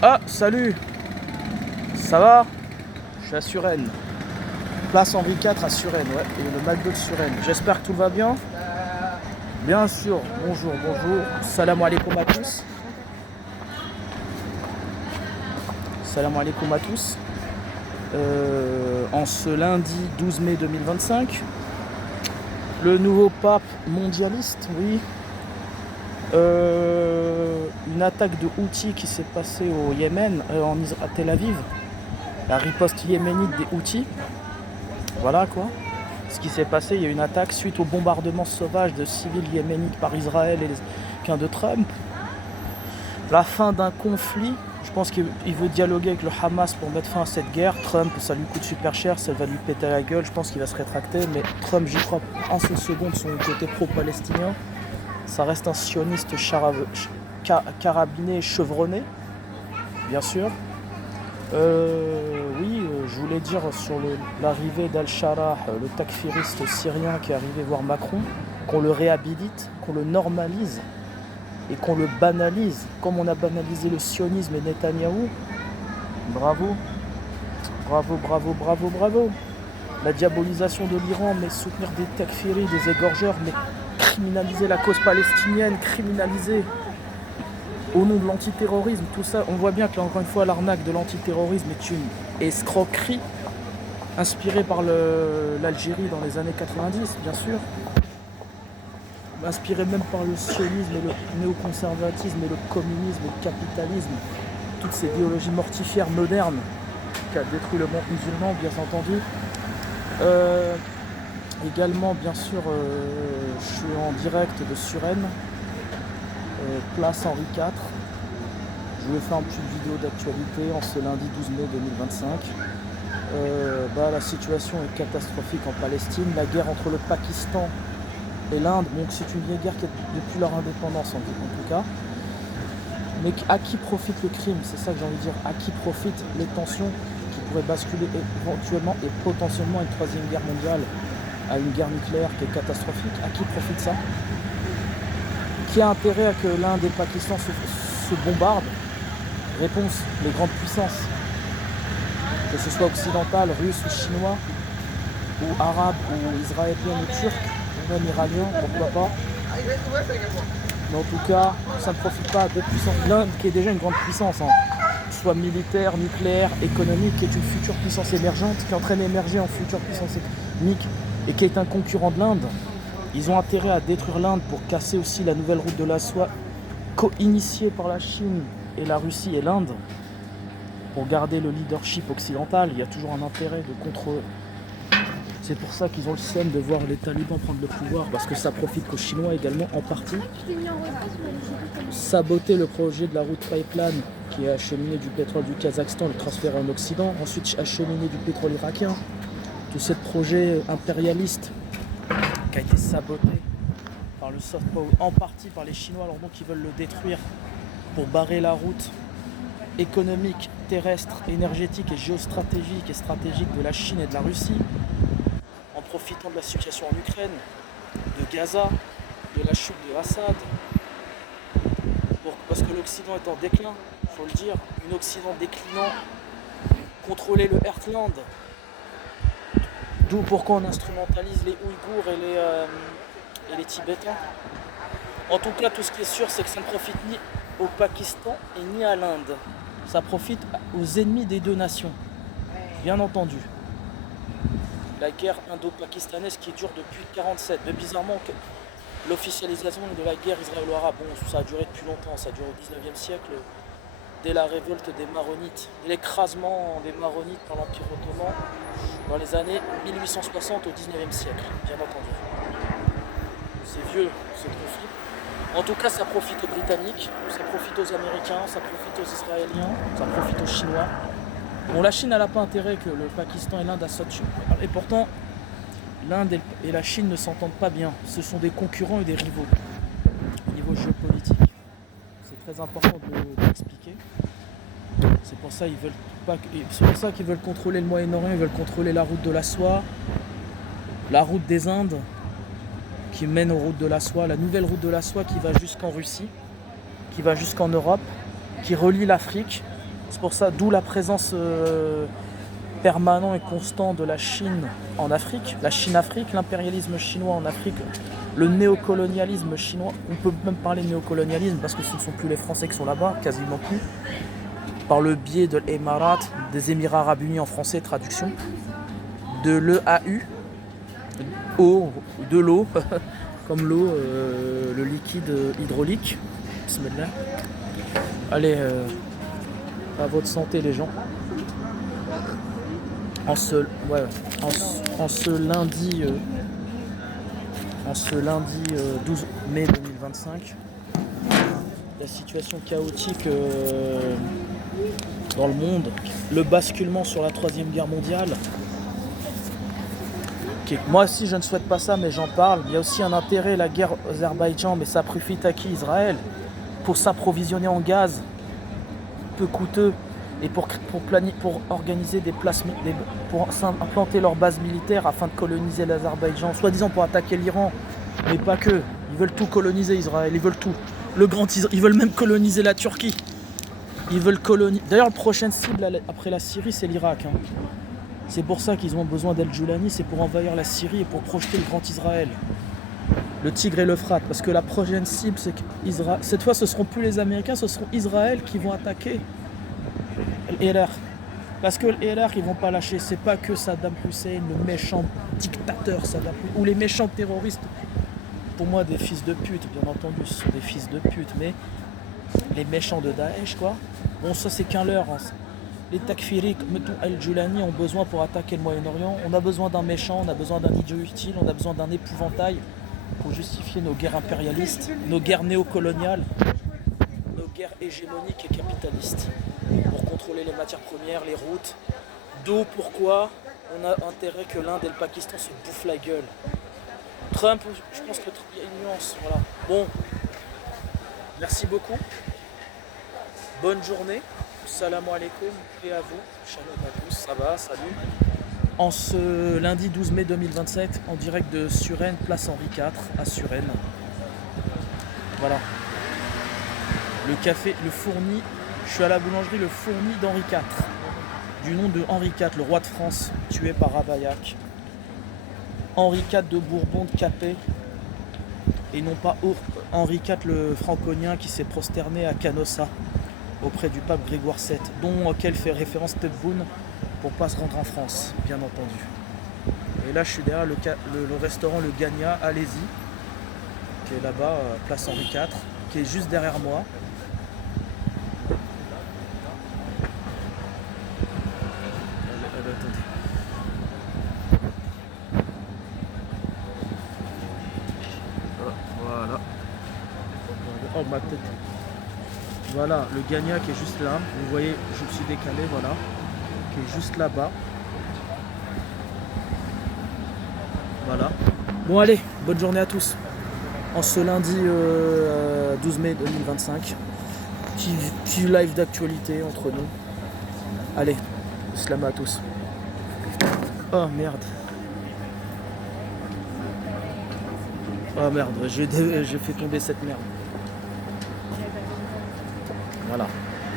Ah, salut. Ça va? Je suis à Suresnes. Place Henri IV à Suresnes, ouais. Et le McDo de Suresnes. J'espère que tout va bien. Bien sûr. Bonjour, bonjour. Salam alaikum à tous. Salam alaikum à tous. En ce lundi 12 mai 2025, le nouveau pape mondialiste, oui. Une attaque de Houthis qui s'est passée au Yémen, à Tel Aviv. La riposte yéménite des Houthis. Voilà quoi. Ce qui s'est passé, il y a eu une attaque suite au bombardement sauvage de civils yéménites par Israël et les camps de Trump. La fin d'un conflit. Je pense qu'il veut dialoguer avec le Hamas pour mettre fin à cette guerre. Trump, ça lui coûte super cher, ça va lui péter la gueule. Je pense qu'il va se rétracter, mais Trump, j'y crois un seul seconde, son côté pro-palestinien. Ça reste un sioniste carabiné et chevronné, bien sûr. Oui, je voulais dire sur l'arrivée d'Al-Sharah, le takfiriste syrien qui est arrivé voir Macron, qu'on le réhabilite, qu'on le normalise et qu'on le banalise, comme on a banalisé le sionisme et Netanyahou. Bravo, bravo, bravo, bravo, bravo. La diabolisation de l'Iran, mais soutenir des takfiris, des égorgeurs, mais criminaliser la cause palestinienne, criminaliser au nom de l'antiterrorisme, tout ça, on voit bien que là, encore une fois, l'arnaque de l'antiterrorisme est une escroquerie inspirée par l'Algérie dans les années 90, bien sûr, inspirée même par le sionisme et le néoconservatisme et le communisme et le capitalisme, toutes ces idéologies mortifères modernes qui a détruit le monde musulman, bien entendu. Également, bien sûr, je suis en direct de Suresnes, place Henri IV. Je voulais faire une petite vidéo d'actualité en ce lundi 12 mai 2025. La situation est catastrophique en Palestine. La guerre entre le Pakistan et l'Inde, donc c'est une vieille guerre qui est depuis leur indépendance en tout cas. Mais à qui profite le crime? C'est ça que j'ai envie de dire. À qui profitent les tensions qui pourraient basculer éventuellement et potentiellement à une troisième guerre mondiale, à une guerre nucléaire qui est catastrophique? À qui profite ça? Qui a intérêt à que l'Inde et le Pakistan se bombardent? Réponse, les grandes puissances. Que ce soit occidental, russe ou chinois, ou arabe, ou israélien ou turc, ou même iranien, pourquoi pas. Mais en tout cas, ça ne profite pas des puissances. L'Inde qui est déjà une grande puissance, que ce soit militaire, nucléaire, économique, qui est une future puissance émergente, qui est en train d'émerger en future puissance économique et qui est un concurrent de l'Inde. Ils ont intérêt à détruire l'Inde pour casser aussi la nouvelle route de la soie co-initiée par la Chine et la Russie et l'Inde. Pour garder le leadership occidental, il y a toujours un intérêt de contrôler. C'est pour ça qu'ils ont le seum de voir les talibans prendre le pouvoir, parce que ça profite qu'aux Chinois également en partie. Saboter le projet de la route pipeline qui est acheminé du pétrole du Kazakhstan, le transférer en Occident, ensuite acheminer du pétrole irakien. Tout ce projet impérialiste qui a été saboté par le soft power, en partie par les Chinois, alors donc ils veulent le détruire pour barrer la route économique, terrestre, énergétique et géostratégique et stratégique de la Chine et de la Russie, en profitant de la situation en Ukraine, de Gaza, de la chute de Assad, parce que l'Occident est en déclin, il faut le dire, un Occident déclinant, contrôler le Heartland, d'où pourquoi on instrumentalise les Ouïghours et les Tibétains. En tout cas, tout ce qui est sûr, c'est que ça ne profite ni au Pakistan et ni à l'Inde. Ça profite aux ennemis des deux nations, bien entendu. La guerre indo-pakistanaise qui dure depuis 1947. Mais bizarrement, l'officialisation de la guerre israélo-arabe, bon, ça a duré depuis longtemps, ça a duré au 19e siècle, dès la révolte des Maronites, dès l'écrasement des Maronites par l'Empire ottoman, dans les années 1860 au 19e siècle, bien entendu. C'est vieux, ce conflit. En tout cas, ça profite aux Britanniques, ça profite aux Américains, ça profite aux Israéliens, ça profite aux Chinois. Bon, la Chine, elle n'a pas intérêt que le Pakistan et l'Inde associent. Et pourtant, l'Inde et la Chine ne s'entendent pas bien. Ce sont des concurrents et des rivaux au niveau géopolitique. C'est très important de l'expliquer. C'est pour ça qu'ils veulent contrôler le Moyen-Orient, ils veulent contrôler la route de la soie, la route des Indes, qui mène aux routes de la soie, la nouvelle route de la soie qui va jusqu'en Russie, qui va jusqu'en Europe, qui relie l'Afrique C'est pour ça, d'où la présence permanente et constante de la Chine en Afrique, la Chine-Afrique, l'impérialisme chinois en Afrique, le néocolonialisme chinois. On peut même parler de néocolonialisme parce que ce ne sont plus les Français qui sont là-bas, quasiment plus. Par le biais de l'Émirat, des Émirats Arabes Unis en français, traduction, de l'EAU, de l'eau, comme l'eau, le liquide hydraulique. Bismillah. Allez, à votre santé les gens. En ce lundi, 12 mai 2025, la situation chaotique dans le monde, le basculement sur la Troisième Guerre mondiale. Moi aussi je ne souhaite pas ça, mais j'en parle. Il y a aussi un intérêt, la guerre au Azerbaïdjan, mais ça profite à qui? Israël, pour s'approvisionner en gaz peu coûteux et pour organiser des placements, pour implanter leur base militaire afin de coloniser l'Azerbaïdjan, soi-disant pour attaquer l'Iran, mais pas que. Ils veulent tout coloniser, Israël, ils veulent tout. Ils veulent même coloniser la Turquie. Ils veulent coloniser. D'ailleurs, la prochaine cible après la Syrie, c'est l'Irak. C'est pour ça qu'ils ont besoin d'El-Joulani, c'est pour envahir la Syrie et pour projeter le grand Israël. Le Tigre et l'Euphrate, parce que la prochaine cible, c'est qu'Israël. Cette fois, ce ne seront plus les Américains, ce seront Israël qui vont attaquer l'Irak. Parce que l'Irak, ils ne vont pas lâcher. C'est pas que Saddam Hussein, le méchant dictateur Saddam Hussein, ou les méchants terroristes. Pour moi, des fils de pute, bien entendu, ce sont des fils de pute, mais les méchants de Daesh, quoi. Bon, ça, c'est qu'un leurre. Les takfiris comme Al-Joulani ont besoin pour attaquer le Moyen-Orient. On a besoin d'un méchant, on a besoin d'un idiot utile, on a besoin d'un épouvantail pour justifier nos guerres impérialistes, nos guerres néocoloniales, nos guerres hégémoniques et capitalistes, pour contrôler les matières premières, les routes. D'où pourquoi on a intérêt que l'Inde et le Pakistan se bouffent la gueule. Trump, je pense qu'il y a une nuance. Voilà. Bon, merci beaucoup. Bonne journée. Salam alaikum et à vous. Shalom à tous. Ça va, salut. En ce lundi 12 mai 2027, en direct de Suresnes, place Henri IV à Suresnes. Voilà. Le café, le fourni. Je suis à la boulangerie Le Fourni d'Henri IV. Du nom de Henri IV, le roi de France, tué par Ravaillac. Henri IV de Bourbon de Capet. Et non pas Henri IV le franconien qui s'est prosterné à Canossa auprès du pape Grégoire VII, auquel fait référence Tebboune pour pas se rendre en France, bien entendu. Et là, je suis derrière le restaurant Le Gagna, allez-y, qui est là-bas, place Henri IV, qui est juste derrière moi. Attendez. Voilà. Oh, ma tête. Voilà, le Gagna qui est juste là. Vous voyez, je me suis décalé, voilà. Qui est juste là-bas. Voilà. Bon, allez, bonne journée à tous. En ce lundi 12 mai 2025. Petit live d'actualité entre nous. Allez, islam à tous. Oh merde. Oh merde, j'ai fait tomber cette merde. Voilà.